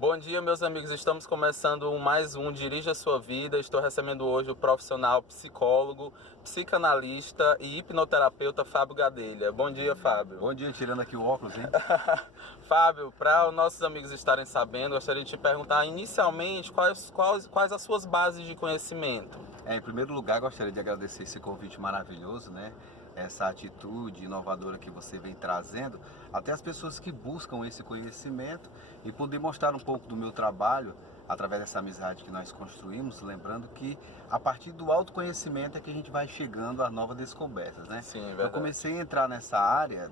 Bom dia, meus amigos. Estamos começando mais um Dirija a Sua Vida. Estou recebendo hoje o profissional psicólogo, psicanalista e hipnoterapeuta Fábio Gadelha. Bom dia, Fábio. Bom dia, tirando aqui o óculos, hein? Fábio, para os nossos amigos estarem sabendo, gostaria de te perguntar inicialmente quais as suas bases de conhecimento. Em primeiro lugar, gostaria de agradecer esse convite maravilhoso, né? Essa atitude inovadora que você vem trazendo, até as pessoas que buscam esse conhecimento e poder mostrar um pouco do meu trabalho através dessa amizade que nós construímos, lembrando que a partir do autoconhecimento é que a gente vai chegando a novas descobertas, né? Sim, é Eu verdade. comecei a entrar nessa área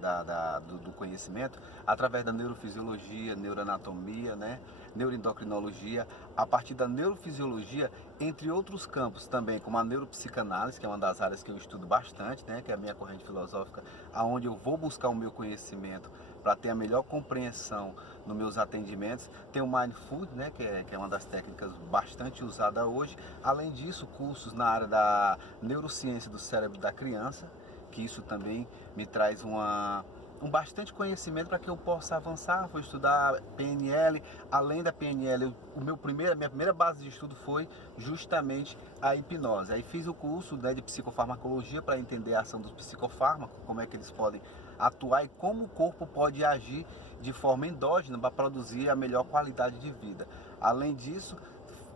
do conhecimento através da neurofisiologia, neuroanatomia, né? Neuroendocrinologia, a partir da neurofisiologia, entre outros campos também, como a neuropsicanálise, que é uma das áreas que eu estudo bastante, né? Que é a minha corrente filosófica, aonde eu vou buscar o meu conhecimento para ter a melhor compreensão nos meus atendimentos. Tem o Mindful, né, que é uma das técnicas bastante usada hoje. Além disso, cursos na área da neurociência do cérebro da criança, que isso também me traz um bastante conhecimento para que eu possa avançar. Vou estudar PNL. Além da PNL, minha primeira base de estudo foi justamente a hipnose. Aí fiz o curso, né, de psicofarmacologia para entender a ação dos psicofármacos, como é que eles podem atuar e como o corpo pode agir de forma endógena para produzir a melhor qualidade de vida. Além disso,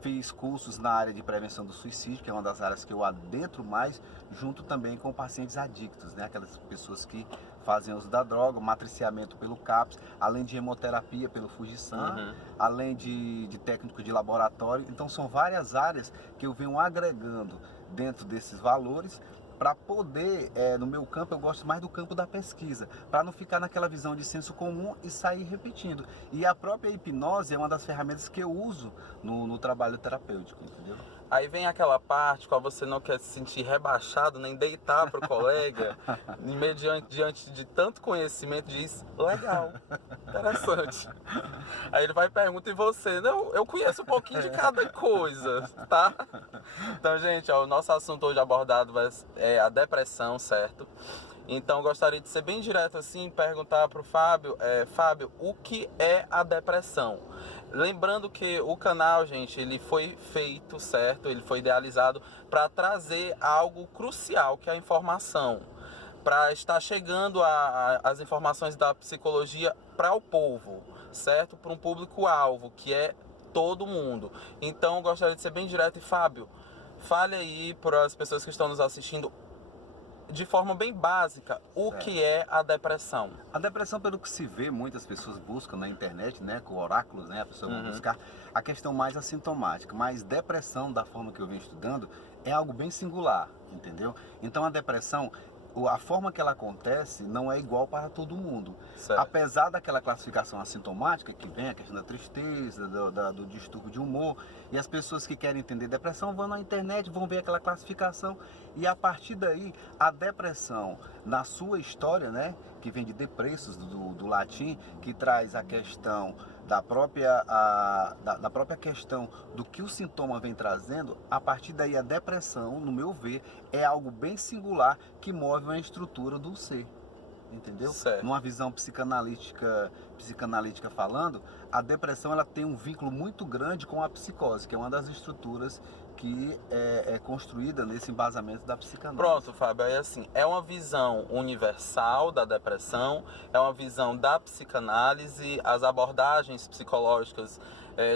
fiz cursos na área de prevenção do suicídio, que é uma das áreas que eu adentro mais, junto também com pacientes adictos, né? Aquelas pessoas que fazem uso da droga, matriciamento pelo CAPS, além de hemoterapia pelo Fujisan, além de técnico de laboratório. Então são várias áreas que eu venho agregando dentro desses valores para poder, no meu campo, eu gosto mais do campo da pesquisa, para não ficar naquela visão de senso comum e sair repetindo. E a própria hipnose é uma das ferramentas que eu uso no trabalho terapêutico, entendeu? Aí vem aquela parte qual você não quer se sentir rebaixado, nem deitar pro colega, e diante de tanto conhecimento, diz, legal, interessante. Aí ele vai e pergunta, e você? Não, eu conheço um pouquinho de cada coisa, tá? Então, gente, ó, o nosso assunto hoje abordado é a depressão, certo? Então, gostaria de ser bem direto assim, perguntar para o Fábio, Fábio, o que é a depressão? Lembrando que o canal, gente, ele foi feito, certo? Ele foi idealizado para trazer algo crucial, que é a informação, para estar chegando as informações da psicologia para o povo, certo? Para um público-alvo, que é todo mundo. Então, gostaria de ser bem direto e, Fábio, fale aí para as pessoas que estão nos assistindo de forma bem básica, o que é a depressão? A depressão, pelo que se vê, muitas pessoas buscam na internet, né, com oráculos, né, a pessoa vai buscar a questão mais assintomática, mas depressão, da forma que eu venho estudando, é algo bem singular, entendeu? Então a depressão, a forma que ela acontece não é igual para todo mundo. Certo. Apesar daquela classificação assintomática que vem, a questão da tristeza, do distúrbio de humor, e as pessoas que querem entender depressão vão na internet, vão ver aquela classificação, e a partir daí, a depressão, na sua história, né, que vem de depressus, do latim, que traz a questão da própria questão do que o sintoma vem trazendo, a partir daí a depressão, no meu ver, é algo bem singular que move uma estrutura do ser. Entendeu? Certo. Numa visão psicanalítica falando, a depressão ela tem um vínculo muito grande com a psicose, que é uma das estruturas que é construída nesse embasamento da psicanálise. Pronto, Fábio, aí assim, é uma visão universal da depressão, é uma visão da psicanálise, as abordagens psicológicas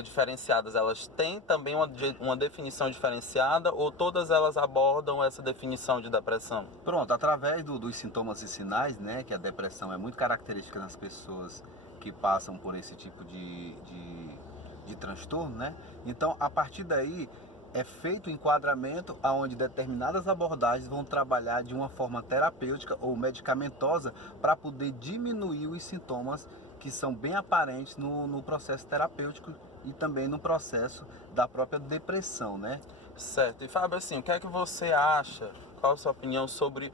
diferenciadas, elas têm também uma definição diferenciada ou todas elas abordam essa definição de depressão? Pronto, através dos sintomas e sinais, né, que a depressão é muito característica nas pessoas que passam por esse tipo de transtorno, né? Então, a partir daí, é feito o enquadramento onde determinadas abordagens vão trabalhar de uma forma terapêutica ou medicamentosa para poder diminuir os sintomas que são bem aparentes no processo terapêutico e também no processo da própria depressão, né? Certo. E Fábio, assim, o que é que você acha, qual a sua opinião sobre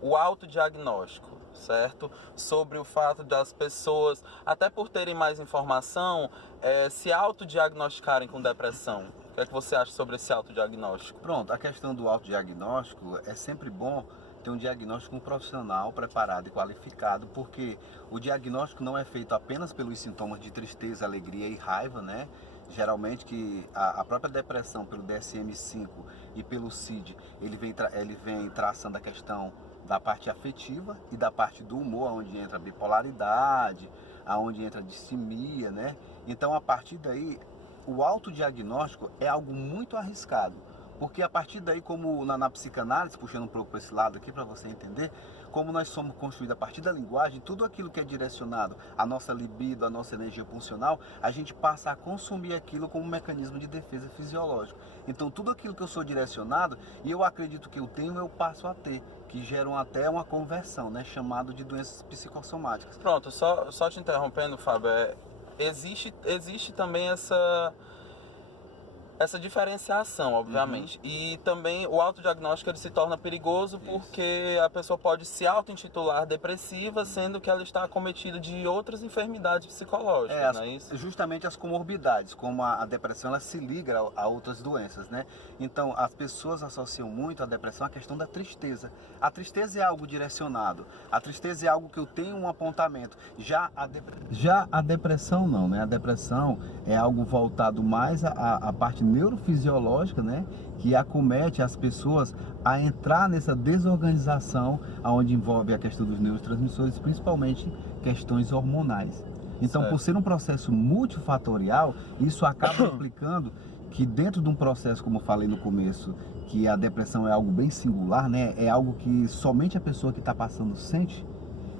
o autodiagnóstico, certo? Sobre o fato das pessoas, até por terem mais informação, se autodiagnosticarem com depressão. O que é que você acha sobre esse autodiagnóstico? Pronto, a questão do autodiagnóstico é sempre bom ter um diagnóstico com um profissional preparado e qualificado, porque o diagnóstico não é feito apenas pelos sintomas de tristeza, alegria e raiva, né? Geralmente que a própria depressão, pelo DSM-5 e pelo CID, ele vem traçando a questão da parte afetiva e da parte do humor, onde entra a bipolaridade, aonde entra a distimia, né? Então, a partir daí, o autodiagnóstico é algo muito arriscado, porque a partir daí, como na psicanálise, puxando um pouco para esse lado aqui para você entender, como nós somos construídos a partir da linguagem, tudo aquilo que é direcionado à nossa libido, à nossa energia pulsional, a gente passa a consumir aquilo como um mecanismo de defesa fisiológico. Então, tudo aquilo que eu sou direcionado, e eu acredito que eu tenho, eu passo a ter, que geram até uma conversão, né, chamado de doenças psicossomáticas. Pronto, só te interrompendo, Fábio, existe também essa diferenciação, obviamente. E também o autodiagnóstico ele se torna perigoso porque a pessoa pode se auto-intitular depressiva, sendo que ela está acometida de outras enfermidades psicológicas, não é isso? Justamente as comorbidades, como a depressão, ela se liga a outras doenças, né? Então, as pessoas associam muito a depressão à questão da tristeza. A tristeza é algo direcionado, a tristeza é algo que eu tenho um apontamento. Já a depressão não, né? A depressão é algo voltado mais à parte neurofisiológica, né, que acomete as pessoas a entrar nessa desorganização, onde envolve a questão dos neurotransmissores, principalmente questões hormonais. Então, por ser um processo multifatorial, isso acaba implicando que dentro de um processo, como eu falei no começo, que a depressão é algo bem singular, né, é algo que somente a pessoa que está passando sente.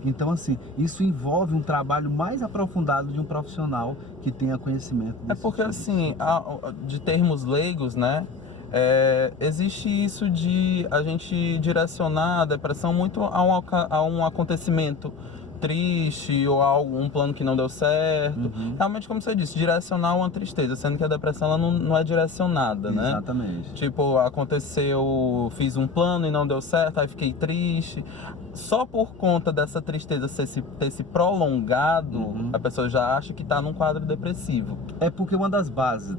Então, assim, isso envolve um trabalho mais aprofundado de um profissional que tenha conhecimento desse porque, assim, de termos leigos, né, existe isso de a gente direcionar a depressão muito a um acontecimento triste ou a algum plano que não deu certo. Realmente, como você disse, direcionar uma tristeza, sendo que a depressão ela não é direcionada, né? Exatamente. Tipo, aconteceu, fiz um plano e não deu certo, aí fiquei triste. Só por conta dessa tristeza ter se prolongado, a pessoa já acha que está num quadro depressivo. É porque uma das bases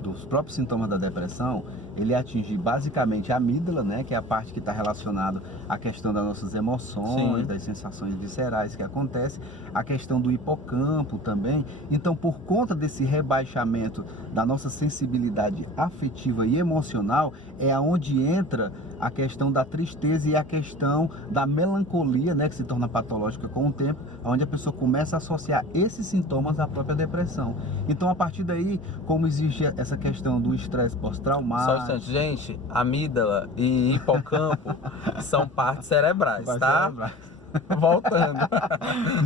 dos próprios sintomas da depressão, ele atinge basicamente a amígdala, né, que é a parte que está relacionada à questão das nossas emoções, Sim. das sensações viscerais que acontece, a questão do hipocampo também. Então, por conta desse rebaixamento da nossa sensibilidade afetiva e emocional, é aonde entra a questão da tristeza e a questão da melancolia, né, que se torna patológica com o tempo, onde a pessoa começa a associar esses sintomas à própria depressão. Então, a partir daí, como existe essa questão do estresse pós-traumático... Só um instante, gente, amígdala e hipocampo são partes cerebrais, tá? Voltando.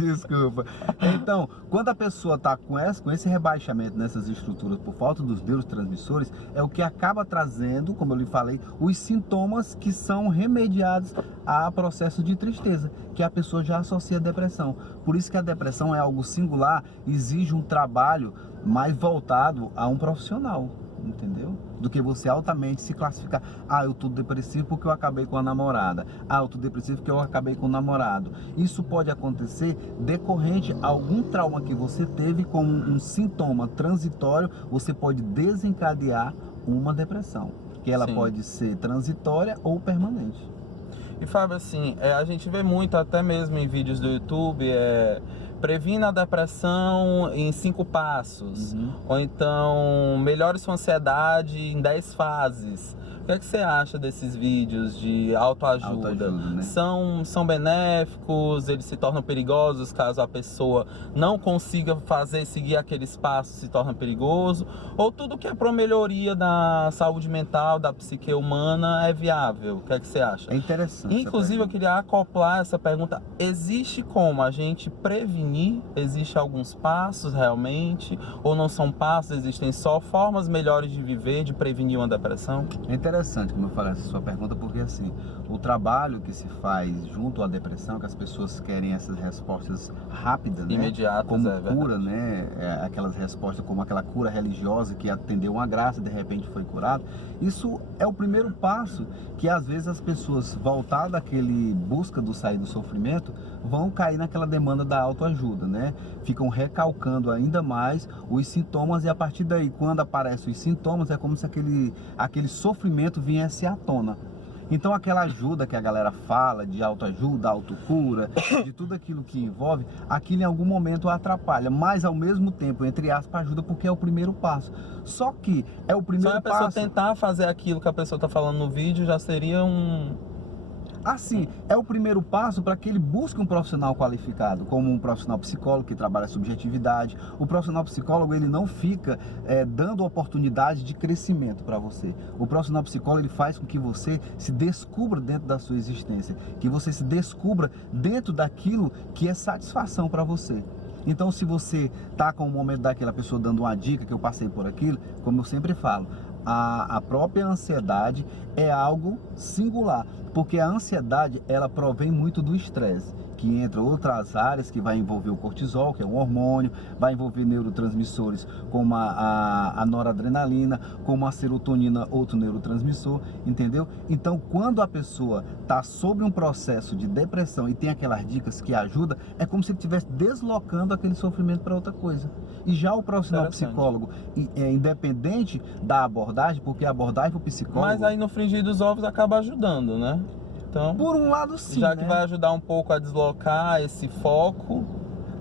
Desculpa. Então, quando a pessoa está com esse rebaixamento nessas estruturas por falta dos neurotransmissores, é o que acaba trazendo, como eu lhe falei, os sintomas que são remediados a processo de tristeza, que a pessoa já associa à depressão. Por isso que a depressão é algo singular, exige um trabalho mais voltado a um profissional, entendeu? Do que você altamente se classificar. Ah, eu tô depressivo porque eu acabei com a namorada. Ah, eu tô depressivo porque eu acabei com o namorado. Isso pode acontecer decorrente a algum trauma que você teve com um sintoma transitório. Você pode desencadear uma depressão, que ela pode ser transitória ou permanente. E Fábio, assim, a gente vê muito, até mesmo em vídeos do YouTube, previna a depressão em 5 passos. Ou então, melhore sua ansiedade em 10 fases. O que é que você acha desses vídeos de autoajuda? Né? São benéficos, eles se tornam perigosos caso a pessoa não consiga seguir aqueles passos, se torna perigoso? Ou tudo que é para melhoria da saúde mental, da psique humana é viável? O que é que você acha? É interessante. Inclusive, eu queria acoplar essa pergunta. Existe como a gente prevenir? Existem alguns passos realmente? Ou não são passos? Existem só formas melhores de viver, de prevenir uma depressão? É interessante, como eu falei, essa sua pergunta, porque assim, o trabalho que se faz junto à depressão, que as pessoas querem essas respostas rápidas, né? Imediatas, como cura, né? Aquelas respostas como aquela cura religiosa que atendeu uma graça e de repente foi curado. Isso é o primeiro passo que às vezes as pessoas voltadas àquele busca do sair do sofrimento vão cair naquela demanda da autoajuda, né? Ficam recalcando ainda mais os sintomas e a partir daí, quando aparecem os sintomas, é como se aquele sofrimento viesse à tona. Então aquela ajuda que a galera fala, de autoajuda, autocura, de tudo aquilo que envolve, aquilo em algum momento atrapalha, mas ao mesmo tempo, entre aspas, ajuda porque é o primeiro passo. Só que é o Só primeiro a pessoa passo. tentar fazer aquilo que a pessoa tá falando no vídeo já seria um... Assim, é o primeiro passo para que ele busque um profissional qualificado, como um profissional psicólogo que trabalha a subjetividade. O profissional psicólogo, ele não fica dando oportunidade de crescimento para você. O profissional psicólogo, ele faz com que você se descubra dentro da sua existência, que você se descubra dentro daquilo que é satisfação para você. Então, se você tá com o momento daquela pessoa dando uma dica, que eu passei por aquilo, como eu sempre falo, a própria ansiedade é algo singular, porque a ansiedade, ela provém muito do estresse, que entra outras áreas, que vai envolver o cortisol, que é um hormônio, vai envolver neurotransmissores como a noradrenalina, como a serotonina, outro neurotransmissor, entendeu? Então, quando a pessoa está sob um processo de depressão e tem aquelas dicas que ajudam, é como se ele estivesse deslocando aquele sofrimento para outra coisa. E já o profissional psicólogo, independente da abordagem, porque a abordagem para o psicólogo... Mas aí no frigir dos ovos acaba ajudando, né? Então, por um lado sim, já né? que vai ajudar um pouco a deslocar esse foco.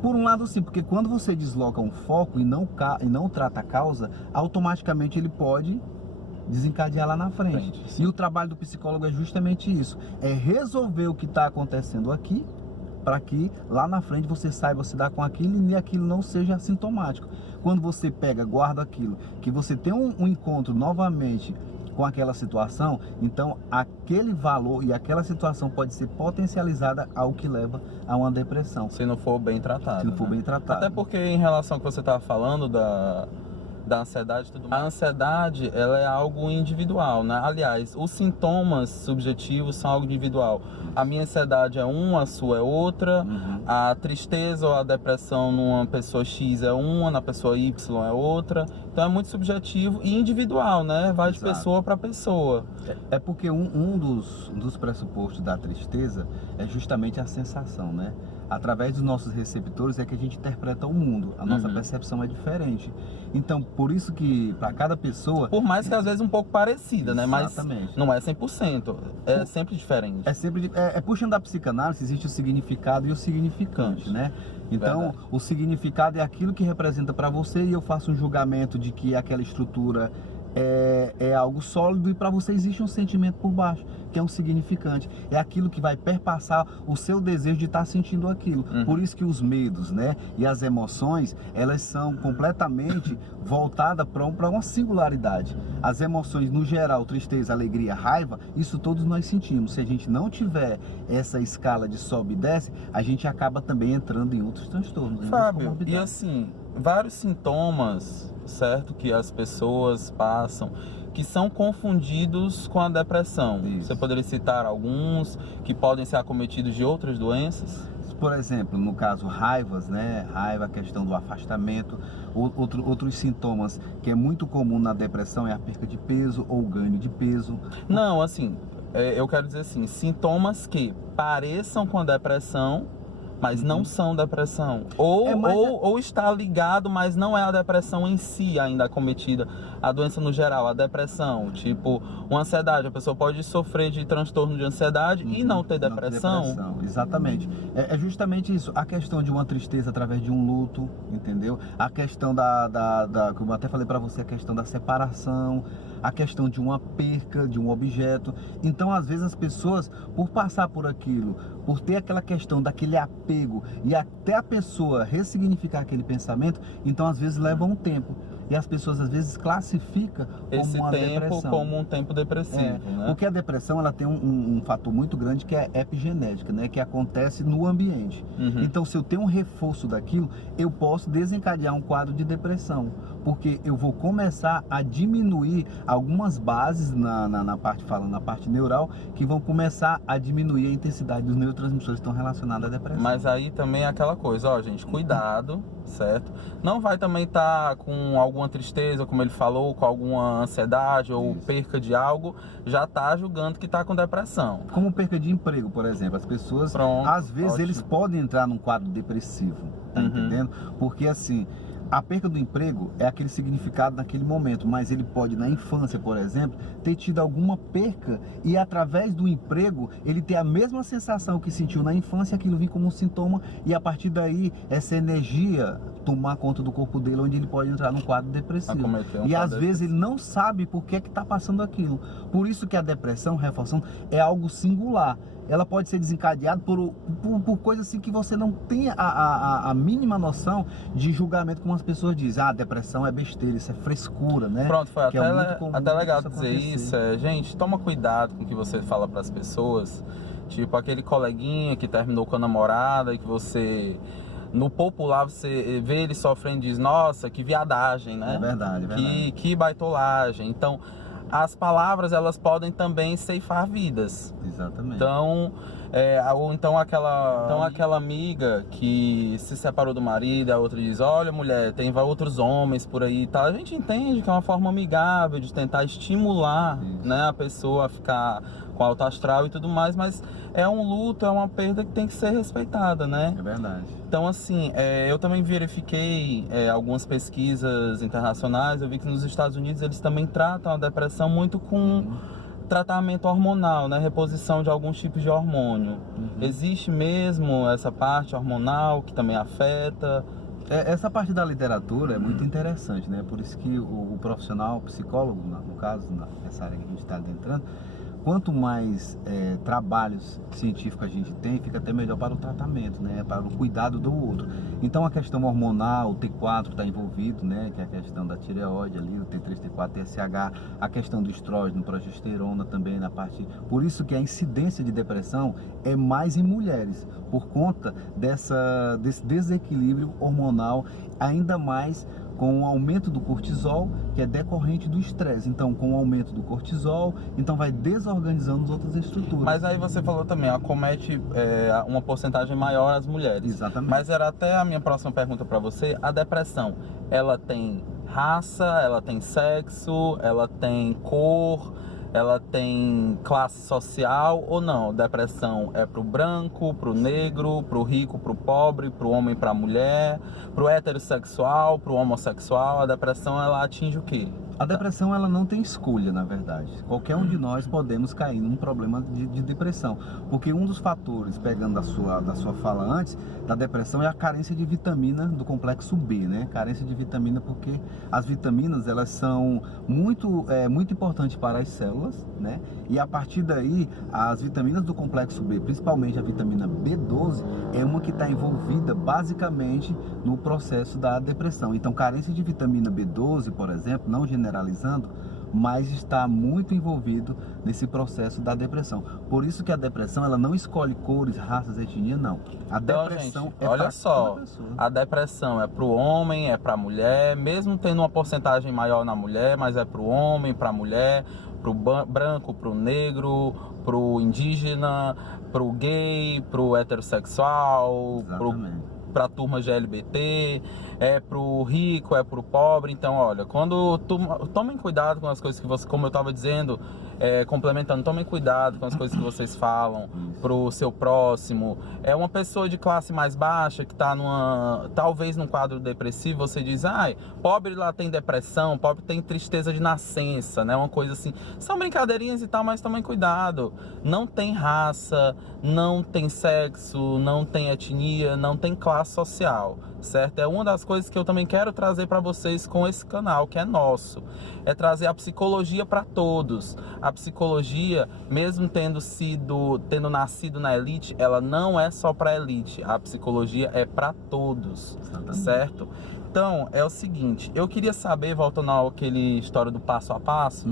Por um lado sim, porque quando você desloca um foco e não trata a causa, automaticamente ele pode desencadear lá na frente. E o trabalho do psicólogo é justamente isso, é resolver o que está acontecendo aqui, para que lá na frente você saiba se dar com aquilo e aquilo não seja sintomático. Quando você pega, guarda aquilo, que você tem um encontro novamente com aquela situação, então aquele valor e aquela situação pode ser potencializada ao que leva a uma depressão. Se não for bem tratado. Se não for né? bem tratado. Até porque em relação ao que você estava falando da ansiedade e tudo mais, a ansiedade, ela é algo individual, né? Aliás, os sintomas subjetivos são algo individual. A minha ansiedade é uma, a sua é outra, a tristeza ou a depressão numa pessoa X é uma, na pessoa Y é outra. Então é muito subjetivo e individual, né? Vai de pessoa para pessoa. É porque um dos pressupostos da tristeza é justamente a sensação, né? Através dos nossos receptores é que a gente interpreta o mundo. A nossa percepção é diferente. Então, por isso que para cada pessoa... Por mais que às vezes um pouco parecida, né? Mas não é 100%. É sempre diferente. Puxando da psicanálise, existe o significado e o significante, né? Então, verdade. O significado é aquilo que representa para você e eu faço um julgamento de que aquela estrutura é algo sólido e para você existe um sentimento por baixo, que é um significante. É aquilo que vai perpassar o seu desejo de estar sentindo aquilo. Por isso que os medos, né, e as emoções, elas são completamente voltadas para uma singularidade. As emoções, no geral, tristeza, alegria, raiva, isso todos nós sentimos. Se a gente não tiver essa escala de sobe e desce, a gente acaba também entrando em outros transtornos. Fábio, e assim, vários sintomas, certo, que as pessoas passam, que são confundidos com a depressão. Isso. Você poderia citar alguns que podem ser acometidos de outras doenças? Por exemplo, no caso raivas, né? Raiva, a questão do afastamento. Outros sintomas que é muito comum na depressão é a perca de peso ou ganho de peso. Não, assim, eu quero dizer assim, sintomas que pareçam com a depressão, mas não são depressão. Ou está ligado, mas não é a depressão em si ainda acometida. A doença no geral, a depressão, tipo, uma ansiedade. A pessoa pode sofrer de transtorno de ansiedade e não ter depressão. Exatamente. É justamente isso. A questão de uma tristeza através de um luto, entendeu? A questão como eu até falei para você, a questão da separação, a questão de uma perca de um objeto. Então, às vezes, as pessoas, por passar por aquilo, por ter aquela questão daquele apego e até a pessoa ressignificar aquele pensamento, então, às vezes, leva um tempo. E as pessoas, às vezes, classificam como uma depressão. Como um tempo depressivo, né? Porque a depressão, ela tem um fator muito grande que é epigenética, né? Que acontece no ambiente. Então, se eu tenho um reforço daquilo, eu posso desencadear um quadro de depressão. Porque eu vou começar a diminuir algumas bases na parte neural, que vão começar a diminuir a intensidade dos neurotransmissores que estão relacionados à depressão. Mas aí também é aquela coisa, ó, gente, cuidado, certo? Não vai também estar com alguma tristeza, como ele falou, com alguma ansiedade ou perca de algo, já tá julgando que tá com depressão. Como perca de emprego, por exemplo. As pessoas, às vezes, eles podem entrar num quadro depressivo, tá entendendo? Porque assim, A perca do emprego é aquele significado naquele momento, mas ele pode, na infância, por exemplo, ter tido alguma perca e através do emprego ele ter a mesma sensação que sentiu na infância, aquilo vir como um sintoma e a partir daí essa energia tomar conta do corpo dele, onde ele pode entrar num quadro depressivo. E às vezes ele não sabe por que está passando aquilo. Por isso que a depressão, reforçando, é algo singular. Ela pode ser desencadeada por coisas assim que você não tem a mínima noção de julgamento, como as pessoas dizem. Ah, depressão é besteira, isso é frescura, né? Pronto, foi que até legal dizer acontecer. isso. Gente, toma cuidado com o que você fala para as pessoas. Tipo, aquele coleguinha que terminou com a namorada e que você... No popular você vê ele sofrendo e diz, nossa, que viadagem, né? É verdade, é verdade. Que baitolagem. Então, as palavras, elas podem também ceifar vidas. Exatamente. Então, ou então aquela amiga que se separou do marido, a outra diz, olha mulher, tem outros homens por aí e tal. A gente entende que é uma forma amigável de tentar estimular, né, a pessoa a ficar com alto astral e tudo mais, mas é um luto, é uma perda que tem que ser respeitada, né? É verdade. Então, assim, eu também verifiquei algumas pesquisas internacionais, eu vi que nos Estados Unidos eles também tratam a depressão muito com tratamento hormonal, né? Reposição de alguns tipos de hormônio. Existe mesmo essa parte hormonal que também afeta? Essa parte da literatura é muito interessante, né? Por isso que o profissional, o psicólogo, no caso, nessa área que a gente está adentrando, quanto mais trabalhos científicos a gente tem, fica até melhor para o tratamento, né? Para o cuidado do outro. Então a questão hormonal, o T4 está envolvido, né? Que é a questão da tireoide ali, o T3, T4, TSH, a questão do estrógeno, progesterona também na parte... Por isso que a incidência de depressão é mais em mulheres, por conta desse desequilíbrio hormonal, ainda mais com o aumento do cortisol, que é decorrente do estresse. Então, com o aumento do cortisol, então vai desorganizando as outras estruturas. Mas aí você falou também, acomete uma porcentagem maior as mulheres. Exatamente. Mas era até a minha próxima pergunta para você. A depressão, ela tem raça, ela tem sexo, ela tem cor, ela tem classe social ou não? Depressão é pro branco, pro negro, pro rico, pro pobre, pro homem, pra mulher, pro heterossexual, pro homossexual. A depressão, ela atinge o quê? A depressão, ela não tem escolha, na verdade. Qualquer um de nós podemos cair num problema de depressão. Porque um dos fatores, pegando da sua fala antes, da depressão é a carência de vitamina do complexo B, né? Carência de vitamina porque as vitaminas, elas são muito importantes para as células, né? E a partir daí, as vitaminas do complexo B, principalmente a vitamina B12, é uma que está envolvida basicamente no processo da depressão. Então, carência de vitamina B12, por exemplo, não generalizando, mas está muito envolvido nesse processo da depressão. Por isso que a depressão, ela não escolhe cores, raças, etnia, não. A depressão, gente, é olha só, a depressão é para o homem, é para a mulher, mesmo tendo uma porcentagem maior na mulher, mas é para o homem, para a mulher, para o branco, para o negro, para o indígena, para o gay, para o heterossexual, para a turma LGBT, é pro rico, é pro pobre. Então, olha, tomem cuidado com as coisas que você, como eu estava dizendo, complementando, tomem cuidado com as coisas que vocês falam pro seu próximo. É uma pessoa de classe mais baixa que tá talvez num quadro depressivo, você diz, pobre lá tem depressão, pobre tem tristeza de nascença, né? Uma coisa assim. São brincadeirinhas e tal, mas tomem cuidado. Não tem raça, não tem sexo, não tem etnia, não tem classe social, certo? É uma das coisas que eu também quero trazer para vocês com esse canal, que é nosso. É trazer a psicologia para todos. A psicologia, mesmo tendo nascido na elite, ela não é só para elite. A psicologia é para todos, certo? Então, é o seguinte, eu queria saber, voltando àquele história do passo a passo,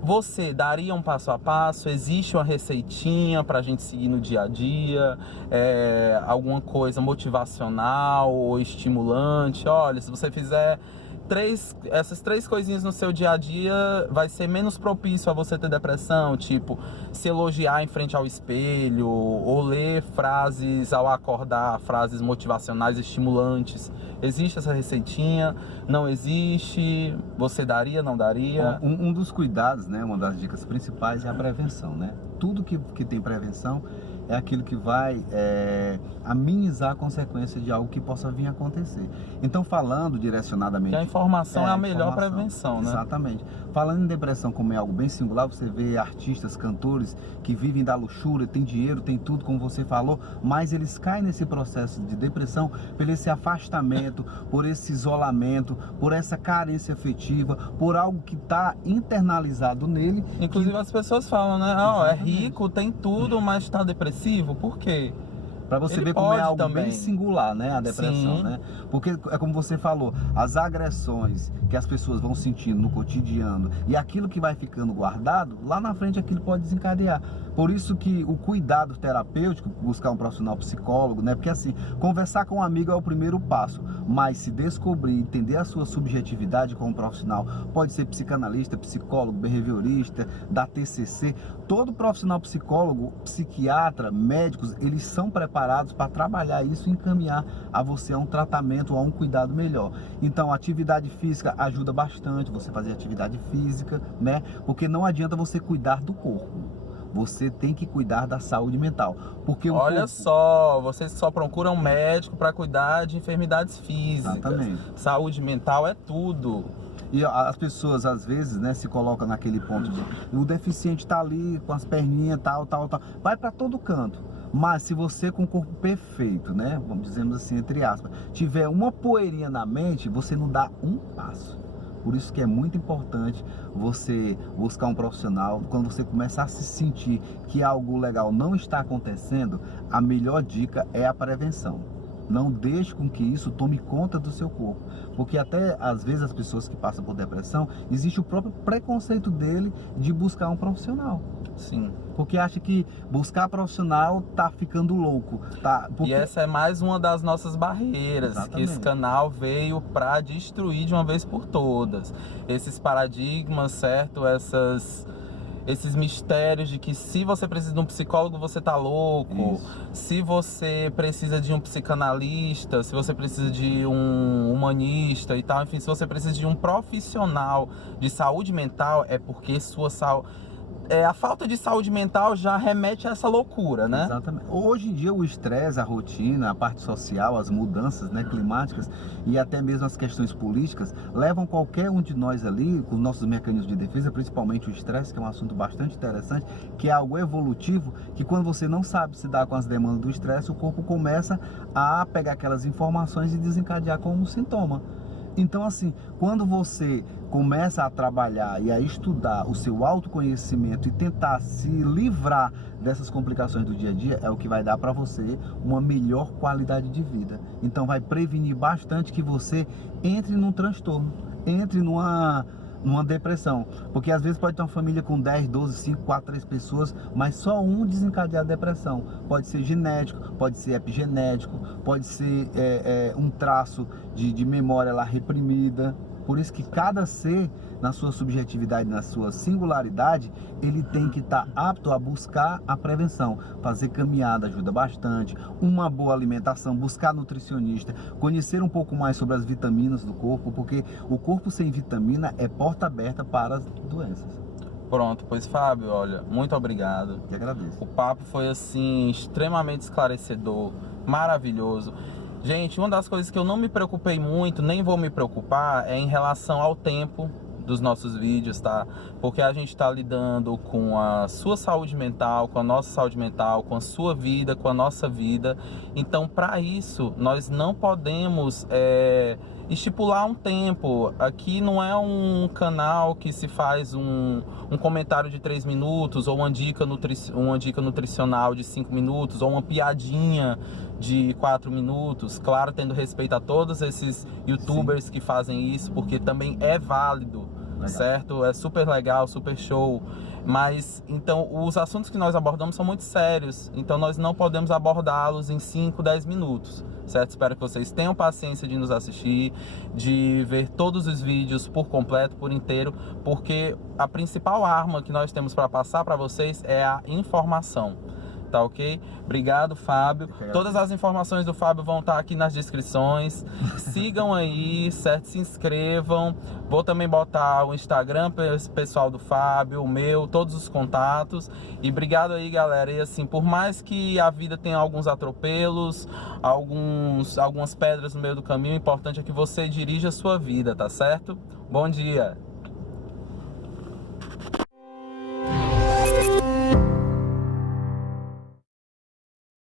você daria um passo a passo? Existe uma receitinha pra gente seguir no dia a dia? Alguma coisa motivacional ou estimulante? Olha, se você fizer essas três coisinhas no seu dia a dia, vai ser menos propício a você ter depressão, tipo se elogiar em frente ao espelho ou ler frases ao acordar, frases motivacionais estimulantes. Existe essa receitinha? Não existe? Você daria, não daria? Um dos cuidados, né, uma das dicas principais é a prevenção, né? Tudo que tem prevenção é aquilo que vai amenizar a consequência de algo que possa vir a acontecer. Então, falando direcionadamente... Que a informação é a melhor informação, prevenção, né? Exatamente. Falando em depressão, como é algo bem singular, você vê artistas, cantores que vivem da luxúria, tem dinheiro, tem tudo, como você falou, mas eles caem nesse processo de depressão por esse afastamento, por esse isolamento, por essa carência afetiva, por algo que está internalizado nele. Inclusive as pessoas falam, né? É rico, tem tudo, mas está depressivo. Por quê? Para você Ele ver como é pode algo também. bem singular, né? A depressão, Sim. né? Porque é como você falou, as agressões que as pessoas vão sentindo no cotidiano e aquilo que vai ficando guardado, lá na frente aquilo pode desencadear. Por isso que o cuidado terapêutico, buscar um profissional psicólogo, né? Porque assim, conversar com um amigo é o primeiro passo, mas se descobrir, entender a sua subjetividade como profissional, pode ser psicanalista, psicólogo, behaviorista, da TCC, todo profissional psicólogo, psiquiatra, médicos, eles são preparados para trabalhar isso e encaminhar a você a um tratamento ou a um cuidado melhor. Então, a atividade física ajuda bastante, você fazer atividade física, né? Porque não adianta você cuidar do corpo. Você tem que cuidar da saúde mental. Porque Olha só, vocês só procuram médico para cuidar de enfermidades físicas. Exatamente. Saúde mental é tudo. E as pessoas às vezes, né, se colocam naquele ponto de o deficiente tá ali com as perninhas, tal. Vai para todo canto. Mas se você com o corpo perfeito, né, vamos dizer assim, entre aspas, tiver uma poeirinha na mente, você não dá um passo. Por isso que é muito importante você buscar um profissional. Quando você começar a se sentir que algo legal não está acontecendo, a melhor dica é a prevenção. Não deixe com que isso tome conta do seu corpo. Porque até às vezes as pessoas que passam por depressão, existe o próprio preconceito dele de buscar um profissional. Sim. Porque acha que buscar profissional tá ficando louco. Porque... E essa é mais uma das nossas barreiras. Exatamente. Que esse canal veio para destruir de uma vez por todas. Esses paradigmas, certo? Esses mistérios de que se você precisa de um psicólogo, você tá louco. Isso. Se você precisa de um psicanalista, se você precisa de um humanista e tal, enfim, se você precisa de um profissional de saúde mental, é porque sua saúde... a falta de saúde mental já remete a essa loucura, né? Exatamente. Hoje em dia o estresse, a rotina, a parte social, as mudanças, né, climáticas e até mesmo as questões políticas levam qualquer um de nós ali, com os nossos mecanismos de defesa, principalmente o estresse, que é um assunto bastante interessante, que é algo evolutivo, que quando você não sabe se dar com as demandas do estresse, o corpo começa a pegar aquelas informações e desencadear como um sintoma. Então, assim, quando você começa a trabalhar e a estudar o seu autoconhecimento e tentar se livrar dessas complicações do dia a dia, é o que vai dar para você uma melhor qualidade de vida. Então, vai prevenir bastante que você entre num transtorno, entre numa depressão, porque às vezes pode ter uma família com 10, 12, 5, 4, 3 pessoas, mas só um desencadear a depressão. Pode ser genético, pode ser epigenético, pode ser um traço de memória lá reprimida. Por isso que cada ser, na sua subjetividade, na sua singularidade, ele tem que estar apto a buscar a prevenção. Fazer caminhada ajuda bastante, uma boa alimentação, buscar nutricionista, conhecer um pouco mais sobre as vitaminas do corpo, porque o corpo sem vitamina é porta aberta para as doenças. Pronto, pois Fábio, olha, muito obrigado. Eu agradeço. O papo foi assim, extremamente esclarecedor, maravilhoso. Gente, uma das coisas que eu não me preocupei muito, nem vou me preocupar, é em relação ao tempo dos nossos vídeos, tá? Porque a gente tá lidando com a sua saúde mental, com a nossa saúde mental, com a sua vida, com a nossa vida. Então, para isso, nós não podemos estipular um tempo. Aqui não é um canal que se faz um comentário de 3 minutos, ou uma dica nutricional de 5 minutos, ou uma piadinha de 4 minutos, claro, tendo respeito a todos esses youtubers Sim. que fazem isso, porque também é válido, legal. Certo? É super legal, super show, mas então os assuntos que nós abordamos são muito sérios, então nós não podemos abordá-los em 5, 10 minutos, certo? Espero que vocês tenham paciência de nos assistir, de ver todos os vídeos por completo, por inteiro, porque a principal arma que nós temos para passar para vocês é a informação. tá ok? Obrigado, Fábio. Todas as informações do Fábio vão estar aqui nas descrições. Sigam aí, certo? Se inscrevam. Vou também botar o Instagram pessoal do Fábio, o meu, todos os contatos. E obrigado aí, galera. E assim, por mais que a vida tenha alguns atropelos, algumas pedras no meio do caminho, o importante é que você dirija a sua vida, tá certo? Bom dia!